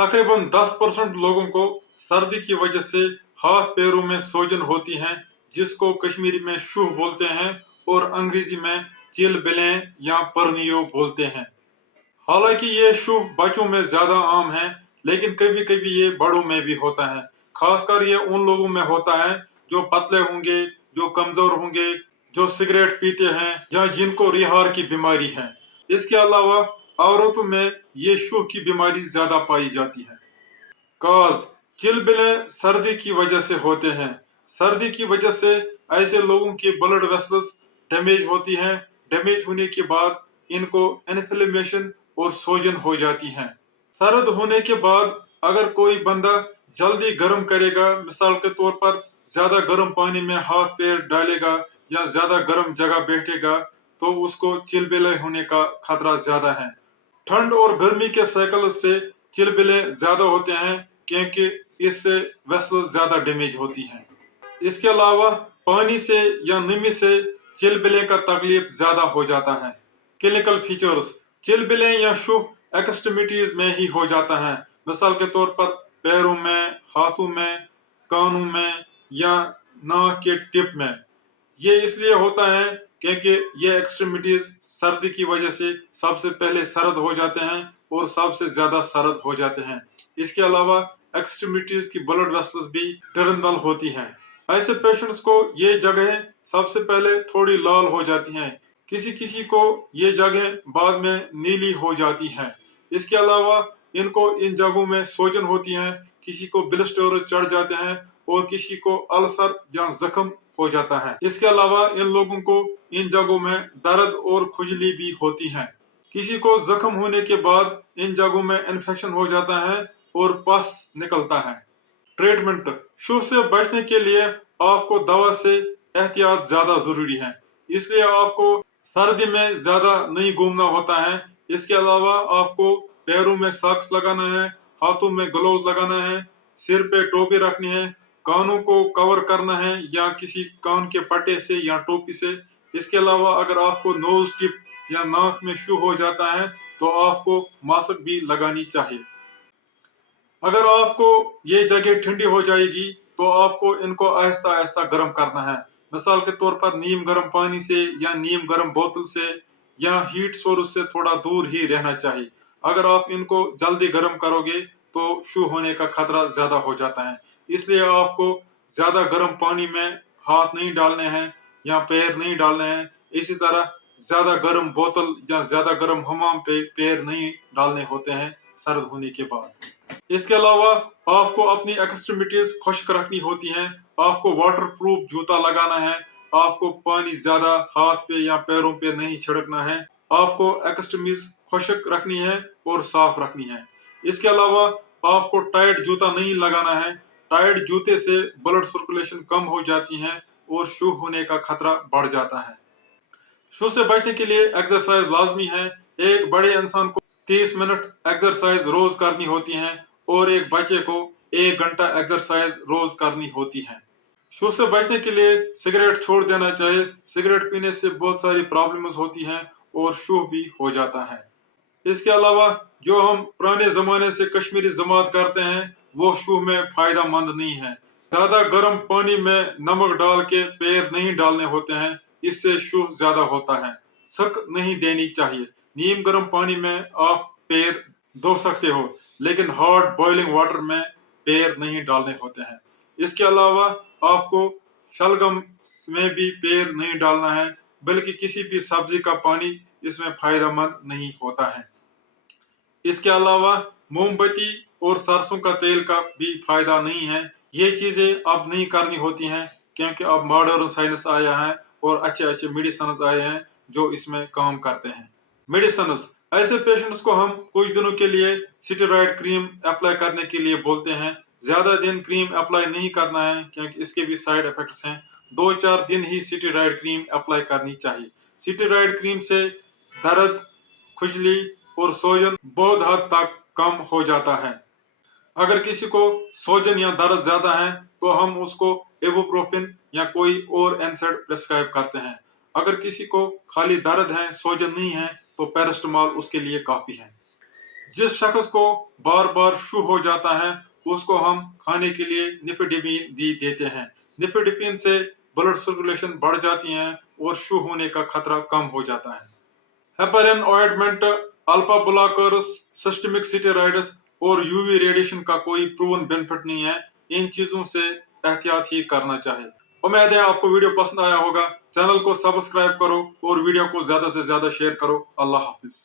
तकरीबन 10% लोगों को सर्दी की वजह से हाथ पैरों में सूजन होती है, जिसको कश्मीरी में शूह बोलते हैं और अंग्रेजी में चिलबिलें या परनियो बोलते हैं। हालांकि ये शूह बच्चों में ज्यादा आम है, लेकिन कभी कभी ये बड़ों में भी होता है। खासकर ये उन लोगों में होता है जो पतले होंगे, जो कमजोर होंगे, जो सिगरेट पीते हैं या जिनको रिहार की बीमारी है। इसके अलावा औरतों में ये शूह की बीमारी ज्यादा पाई जाती है। काज चिलबिले सर्दी की वजह से होते हैं। सर्दी की वजह से ऐसे लोगों की ब्लड वेसल्स डैमेज होती हैं। डैमेज होने के बाद इनको इन्फ्लेमेशन और सोजन हो जाती हैं। सर्द होने के बाद अगर कोई बंदा जल्दी गर्म करेगा, मिसाल के तौर पर ज्यादा गर्म पानी में हाथ पैर डालेगा या ज्यादा गर्म जगह बैठेगा, तो उसको चिलबिले होने का खतरा ज्यादा है। ठंड और गर्मी के साइकिल से चिलबिले ज्यादा होते हैं, क्योंकि इससे वेसल ज्यादा डैमेज होती हैं। इसके अलावा पानी से या नमी से चिलबिले का तकलीफ ज्यादा हो जाता है। क्लिनिकल फीचर्स चिलबिले या शूह एक्सट्रीमिटीज में ही हो जाता है, मिसाल के तौर पर पैरों में, हाथों में, कानों में या नाक के टिप में। ये इसलिए होता है क्योंकि ये एक्सट्रीमिटीज सर्दी की वजह से सबसे पहले सर्द हो जाते हैं और सबसे ज्यादा सर्द हो जाते हैं। इसके अलावा एक्सट्रीमिटीज की ब्लड वेसल्स भी टर्नबल होती हैं। ऐसे पेशेंट्स को ये जगह सबसे पहले थोड़ी लाल हो जाती हैं, किसी किसी को ये जगह बाद में नीली हो जाती हैं। इसके अलावा इनको इन जगहों में सोजन होती है, किसी को ब्लिस्टर चढ़ जाते हैं और किसी को अल्सर या जख्म हो जाता है। इसके अलावा इन लोगों को इन जगहों में दर्द और खुजली भी होती है। किसी को जख्म होने के बाद इन जगहों में इन्फेक्शन हो जाता है और पस निकलता है। ट्रीटमेंट शूह से बचने के लिए आपको दवा से एहतियात ज्यादा जरूरी है, इसलिए आपको सर्दी में ज्यादा नहीं घूमना होता है। इसके अलावा आपको पैरों में सॉक्स लगाना है, हाथों में ग्लोव्स लगाना है, सिर पे टोपी रखनी है, कानों को कवर करना है या किसी कान के पट्टे से या टोपी से। इसके अलावा अगर आपको नोज टिप या नाक में शूह हो जाता है तो आपको मास्क भी लगानी चाहिए। अगर आपको ये जगह ठंडी हो जाएगी तो आपको इनको आहिस्ता आहिस्ता गर्म करना है, मिसाल के तौर पर नीम गर्म पानी से या नीम गर्म बोतल से या हीट सोर्स से थोड़ा दूर ही रहना चाहिए। अगर आप इनको जल्दी गर्म करोगे तो शूह होने का खतरा ज्यादा हो जाता है। इसलिए आपको ज्यादा गर्म पानी में हाथ नहीं डालने हैं या पैर नहीं डालने हैं। इसी तरह ज्यादा गर्म बोतल या ज्यादा गर्म हमाम पे पैर नहीं डालने होते हैं सर्द होने के बाद। इसके अलावा आपको अपनी एक्सट्रीमिटीज खुश्क रखनी होती हैं। आपको वाटर प्रूफ जूता लगाना है। आपको पानी ज्यादा हाथ पे या पैरों पे नहीं छिड़कना है। आपको एक्सट्रीमिटीज खुश्क रखनी है और साफ रखनी है। इसके अलावा आपको टाइट जूता नहीं लगाना है। टाइट जूते से ब्लड सर्कुलेशन कम हो जाती है और शूह होने का खतरा बढ़ जाता है। शूह से बचने के लिए एक्सरसाइज लाजमी है। एक बड़े इंसान को 30 मिनट एक्सरसाइज रोज करनी होती है और एक बच्चे को 1 घंटा एक्सरसाइज रोज करनी होती है। शूह से बचने के लिए सिगरेट छोड़ देना चाहिए। सिगरेट पीने से बहुत सारी प्रॉब्लम्स होती हैं और शूह भी हो जाता है। इसके अलावा जो हम पुराने जमाने से कश्मीरी जमात करते हैं वो शूह में फायदा मंद नहीं है। ज्यादा गर्म पानी में नमक डाल के पैर नहीं डालने होते हैं, इससे शूह ज्यादा होता है। सक नहीं देनी चाहिए। नीम गर्म पानी में आप पैर धो सकते हो, लेकिन हॉट बॉइलिंग वाटर में पैर नहीं डालने होते हैं। इसके अलावा आपको शलगम में भी पैर नहीं डालना है, बल्कि किसी भी सब्जी का पानी इसमें फायदेमंद नहीं होता है। इसके अलावा मोमबत्ती और सरसों का तेल का भी फायदा नहीं है। ये चीजें अब नहीं करनी होती हैं, क्योंकि अब मॉडर्न साइंस आया है और अच्छे अच्छे मेडिसिन आए हैं जो इसमें काम करते हैं। मेडिसिन ऐसे पेशेंट्स को हम कुछ दिनों के लिए स्टेरॉइड क्रीम अप्लाई करने के लिए बोलते हैं। ज्यादा दिन क्रीम अप्लाई नहीं करना है, क्योंकि इसके भी साइड इफेक्ट्स हैं। 2-4 दिन ही स्टेरॉइड क्रीम अप्लाई करनी चाहिए। स्टेरॉइड क्रीम से दर्द, खुजली और सोजन बहुत हद तक कम हो जाता है। अगर किसी को सोजन या दर्द ज्यादा है तो हम उसको इबुप्रोफेन या कोई और एनसाइड प्रिस्क्राइब करते हैं। अगर किसी को खाली दर्द है, सोजन नहीं है, तो पैरास्टामोल उसके लिए काफी है। जिस शख्स को बार बार शू हो जाता है उसको हम खाने के लिए निफेडिपिन देते हैं। निफेडिपिन से ब्लड सर्कुलेशन बढ़ जाती है और शू होने का खतरा कम हो जाता है। Heparin ointment, alpha blockers, systemic steroids और यूवी रेडिएशन का कोई प्रूवन बेनिफिट नहीं है। इन चीजों से एहतियात ही करना चाहिए। उम्मीद है आपको वीडियो पसंद आया होगा। चैनल को सब्सक्राइब करो और वीडियो को ज्यादा से ज्यादा शेयर करो। अल्लाह हाफिज।